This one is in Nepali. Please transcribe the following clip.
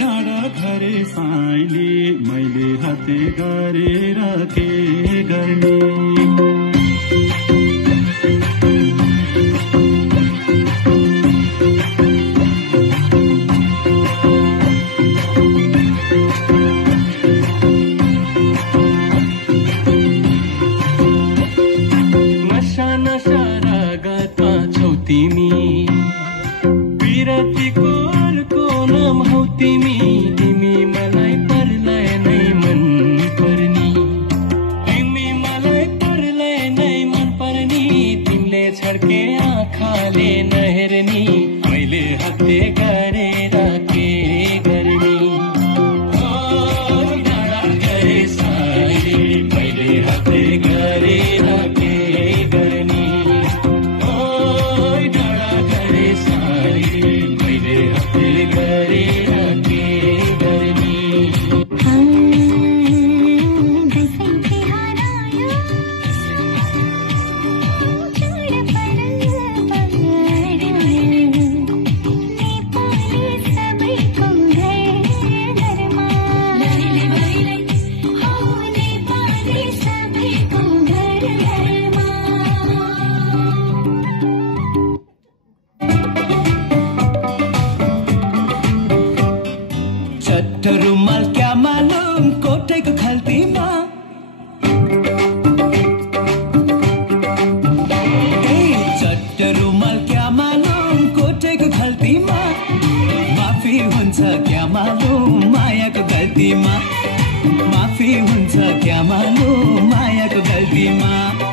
डाँडा घरे साइली मैले हाते गरेर के गर्ने नशा नशा रगतमा छौ तिमी विरतीको अर्को नाम हौ तिमी तिमी मलाई परलाई नै मन पर्नी तिमी मलाई परलाई नै मन पर्नी तिमीले छड्के आँखाले नहेर्नी मैले हत्ते गरेर के गर्ने डाँडा गए साइली मैले हत्ते गरेर के गर्ने डाँडा गए साइली मैले हत्ते गरेर के गर्ने चट्ट रुमाल क्या मालूम कोठेको खल्तीमा चट्ट रुमाल क्या मालूम कोठेको खल्तीमा माफी हुन्छ क्या मालूम मायाको गल्तीमा माफी हुन्छ क्या मालूम मायाको गल्तीमा